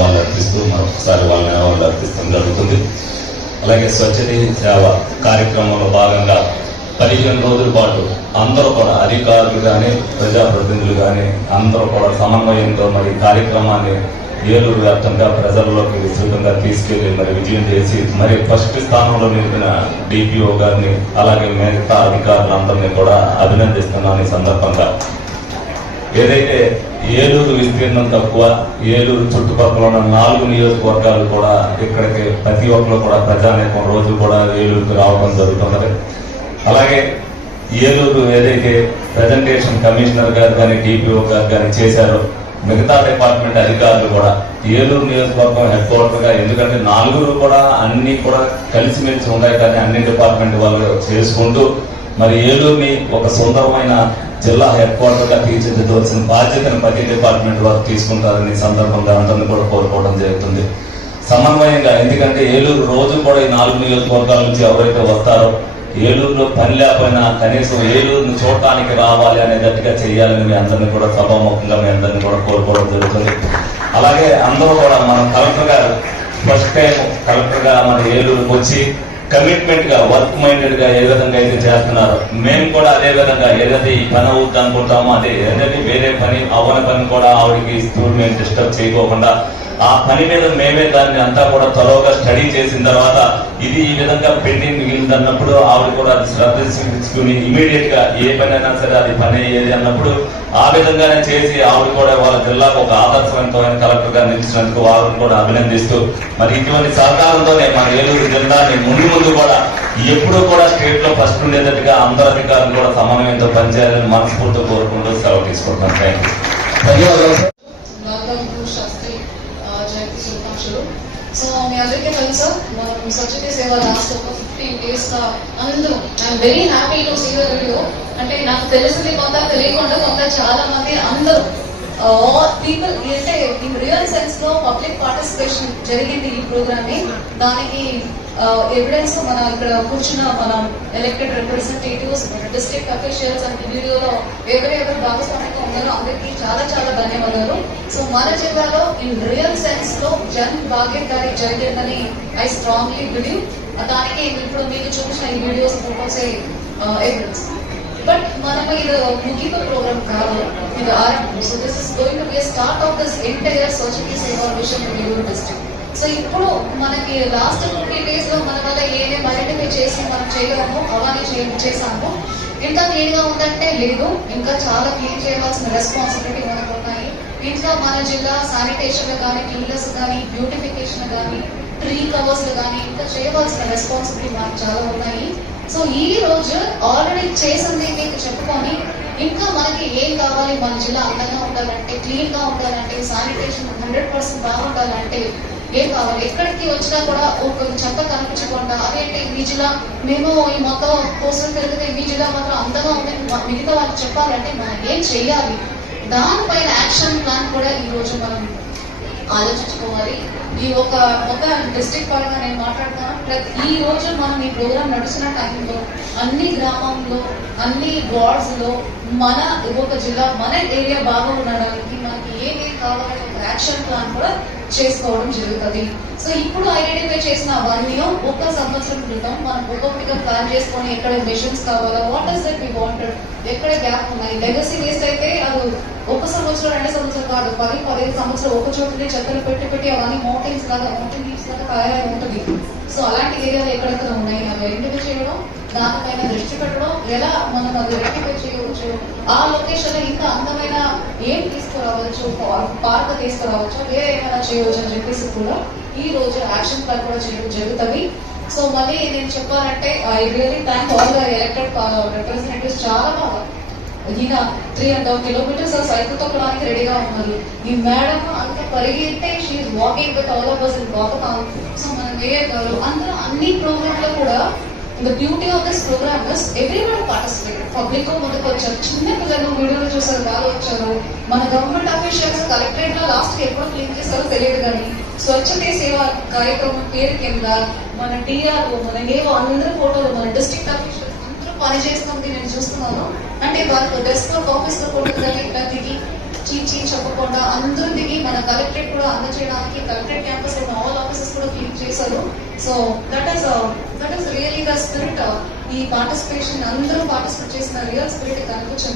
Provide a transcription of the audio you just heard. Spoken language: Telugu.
నివాళులు అర్పిస్తూ మరొకసారి వాళ్ళ నివాళులు అర్పిస్తూ జరుగుతుంది. అలాగే స్వచ్ఛత సేవ కార్యక్రమంలో భాగంగా 15 రోజుల పాటు అందరూ కూడా అధికారులు కానీ ప్రజాప్రతినిధులు కానీ అందరూ కూడా సమన్వయంతో మరి కార్యక్రమాన్ని ఏలూరు వ్యాప్తంగా ప్రజల్లోకి విస్తృతంగా తీసుకెళ్లి మరి విజయం చేసి మరి ఫస్ట్ స్థానంలో నిలిపిన డిపిఓ గారిని అలాగే మిగతా అధికారులందరినీ కూడా అభినందిస్తున్నాను. ఈ సందర్భంగా ఏదైతే ఏలూరు విస్తీర్ణం తక్కువ, ఏలూరు చుట్టుపక్కల ఉన్న 4 నియోజకవర్గాలు కూడా ఇక్కడికి ప్రతి ఒక్కరు కూడా ప్రజానేకం రోజు కూడా ఏలూరుకు రావడం జరుగుతున్నది. అలాగే ఏలూరు ఏదైతే ప్రజెంటేషన్ కమిషనర్ గారు కానీ డిపిఓ గారు కానీ చేశారో మిగతా డిపార్ట్మెంట్ అధికారులు కూడా ఏలూరు నియోజకవర్గం హెడ్ క్వార్టర్ గా, ఎందుకంటే 4 కూడా అన్ని కూడా కలిసిమెలిసి ఉన్నాయి కానీ అన్ని డిపార్ట్మెంట్ వాళ్ళు చేసుకుంటూ మరి ఏలూరుని ఒక సుందరమైన జిల్లా హెడ్ క్వార్టర్ గా తీర్చిదిద్దవలసిన బాధ్యతను ప్రతి డిపార్ట్మెంట్ వారు తీసుకుంటారని సందర్భంగా అందరినీ కూడా కోరుకోవడం జరుగుతుంది సమన్వయంగా. ఎందుకంటే ఏలూరు రోజు కూడా ఈ 4 నియోజకవర్గాల నుంచి ఎవరైతే వస్తారో ఏలూరులో పని లేకపోయినా కనీసం ఏలూరును చూడటానికి రావాలి అనే గట్టిగా చేయాలని మీ అందరినీ కూడా సభాముఖంగా మీ అందరినీ కూడా కోరుకోవడం జరుగుతుంది. అలాగే అందరూ కూడా మన కలెక్టర్ గారు ఫస్ట్ టైం కలెక్టర్ గా మన ఏలూరుకు వచ్చి కమిట్మెంట్ గా వర్క్ మైండెడ్ గా ఏ విధంగా అయితే చేస్తున్నారు, మేము కూడా అదే విధంగా ఏదైతే ఈ పని అవుద్ది అనుకుంటామో అదే ఏదైతే వేరే పని అవ్వని పని కూడా ఆవిడకి ఇస్తూ మేము డిస్టర్బ్ చేయకోకుండా ఆ పని మీద మేమే దాన్ని అంతా కూడా త్వరగా స్టడీ చేసిన తర్వాత ఇది ఈ విధంగా పెండింగ్ మిగిలింది అన్నప్పుడు ఆవిడ కూడా అది శ్రద్ధ తీసుకుని ఇమీడియట్ గా ఏ పని అయినా సరే అది పని ఏది అన్నప్పుడు ఆ విధంగానే చేసి ఆవిడ కూడా వాళ్ళ జిల్లాకు ఒక ఆదర్శవంతమైన కలెక్టర్ గా నిలిచినందుకు వాళ్ళని కూడా అభినందిస్తూ మరి ఇటువంటి సహకారంతోనే మన ఏలూరు జిల్లాని ముందు కూడా ఎప్పుడూ కూడా స్టేట్ లో ఫస్ట్ ఉండేటట్టుగా అందరు అధికారులు కూడా సమన్వయంతో పనిచేయాలని మనస్ఫూర్తిగా కోరుకుంటూ సెలవు తీసుకుంటున్నాను. ధన్యవాదాలు. సో మీ అందరికీ తెలుసా మనం స్వచ్ఛత సేవ లాస్ట్ ఒక 15 days గా అందరూ I'm very happy to see the video. అంటే నాకు తెలిసింది కొంత, తెలియకుండా కొంత చాలా మంది అందరూ పీపుల్ అంటే ఇన్ రియల్ సెన్స్ లో పబ్లిక్ పార్టిసిపేషన్ జరిగింది ఈ ప్రోగ్రామ్. దానికి ఎవిడెన్స్ మన ఇక్కడ కూర్చున్న మన elected representatives, district officials and వీడియోలో ఎవరెవరు భాగస్వామ్యంగా ఉన్నారో అందరికీ చాలా చాలా ధన్యవాదాలు. సో మన జిల్లాలో ఇన్ రియల్ సెన్స్ లో జన్ భాగ్యదారి జరిగిందని ఐ స్ట్రాంగ్లీ బిలీవ్. దానికి ఇప్పుడు మీకు చూపించిన ఈ వీడియోస్, ఫోటోస్ ఎవిడెన్స్. బట్ మనం ఇది ముగింపు ప్రోగ్రామ్ కాదు, ఇది ఆరంభం. So this is going to be start of this entire స్వచ్ఛత సేవా mission in Eluru district. So ఇప్పుడు మనకి లాస్ట్ 15 days లో మన వల్ల ఏమేమి ఐడెంటిఫై చేసి మనం చేయగలము అవన్నీ చేసాము. ఇంకా క్లీన్ గా ఉందంటే లేదు, ఇంకా చాలా క్లీన్ చేయవలసిన రెస్పాన్సిబిలిటీ మనకు ఉన్నాయి. ఇంకా మన జిల్లా శానిటేషన్ కానీ, క్లీన్లెస్ కానీ, బ్యూటిఫికేషన్ కానీ, ట్రీ కవర్స్ కానీ ఇంకా చేయవలసిన రెస్పాన్సిబిలిటీ మనకు చాలా ఉన్నాయి. సో ఈ రోజు ఆల్రెడీ చేసింది మీకు చెప్పుకొని ఇంకా మనకి ఏం కావాలి, మన జిల్లా అందంగా ఉండాలంటే, క్లీన్ గా ఉండాలంటే, శానిటేషన్ 100% బాగుండాలంటే ఏం కావాలి. ఎక్కడికి వచ్చినా కూడా ఒక చెత్త కనిపించకుండా అదేంటి మీ జిల్లా మేము ఈ మొత్తం పోస్టర్ తిరిగితే మీ జిల్లా మాత్రం అందంగా ఉందని మిగతా వాళ్ళకి చెప్పాలంటే మనం ఏం చెయ్యాలి, దానిపైన యాక్షన్ ప్లాన్ కూడా ఈ రోజు మనం ఆలోచించుకోవాలి. ఈ ఒక డిస్ట్రిక్ట్ పరంగా నేను మాట్లాడతాను. ఈ రోజు మనం ఈ ప్రోగ్రామ్ నడుస్తున్న టైంలో అన్ని గ్రామంలో, అన్ని వార్డ్స్ లో మన ఒక జిల్లా, మన ఏరియా బాగా ఉండడానికి మనకి ఏమేమి కావాలి ఒక యాక్షన్ ప్లాన్ కూడా చేసుకోవడం జరుగుతుంది. సో ఇప్పుడు ఐడెంటిఫై చేసిన అవన్నీ 1 సంవత్సరం క్రితం మనం ఒక్కొక్కటిగా ప్లాన్ చేసుకొని ఎక్కడ మిషన్స్ కావాలా, what is that we wanted, ఎక్కడ గ్యాప్ ఉన్నాయి. లెగసీ వేస్ట్ అయితే అది 1 సంవత్సరం 2 సంవత్సరం కాదు, 10-15 సంవత్సరం ఒక చోటుని చెత్తలు పెట్టి అవన్నీ మౌంటైన్స్ లాగా, మౌంటైన్ హీప్స్ లాగా తయారై ఉంటుంది. సో అలాంటి ఏరియాలు ఎక్కడెక్కడ ఉన్నాయి అవి ఐడెంటిఫై చేయడం, దానిపైన దృష్టి పెట్టడం, ఎలా మనం అది రెక్టిఫై చేయవచ్చు, ఆ లొకేషన్ లో ఇంకా అందమైన ఏం తీసుకురావచ్చు, పార్క్ తీసుకురావచ్చు, వేరే ఏమైనా చేయవచ్చు అని చెప్పేసి కూడా ఈ రోజు యాక్షన్ ప్లాన్ కూడా చేయడం జరుగుతుంది. సో మళ్ళీ నేను చెప్పాలంటే I really thank all the elected representatives. చాలా బాగా ఈయన 3.5 kilometers సైకిల్ తొక్కడానికి రెడీగా ఉన్నారు. ఈ మేడం అంత పరిగెత్తే she's walking with all of us in గోకతాం. సో మన మేయర్ గారు అందరూ అన్ని ప్రోగ్రామ్ లో కూడా the beauty of this program is everyone participated. Public ముందుకు వచ్చారు, చిన్న పిల్లలు వీడియోలు చూసారు, బాగా వచ్చారు. మన గవర్నమెంట్ అఫీషియల్స్ కలెక్టరేట్ లో లాస్ట్ కి ఎప్పుడు క్లీన్ చేస్తారో తెలియదు కానీ స్వచ్ఛత సేవ కార్యక్రమం పేరు కింద మన టీఆర్ఓ, మన ఏవో అందరూ ఫోటోలు, మన డిస్ట్రిక్ట్ అఫీషియల్స్ అందరూ పనిచేస్తుంది నేను చూస్తున్నాను. అంటే వాళ్ళకు డెస్క్ ఆఫీస్ లో కొట్టుదని ఇట్లా దిగి చీ చెప్పకుండా అందరూ దిగి మన కలెక్టరేట్ కూడా అందజేయడానికి కలెక్టరేట్ క్యాంపస్ లో ఆల్ ఆఫీసెస్ కూడా క్లీన్ చేశారు. So that is really the spirit. ఈ పార్టిసిపేషన్ అందరూ పార్టిసిపేట్ చేసిన రియల్ స్పిరిట్ కనిపించింది.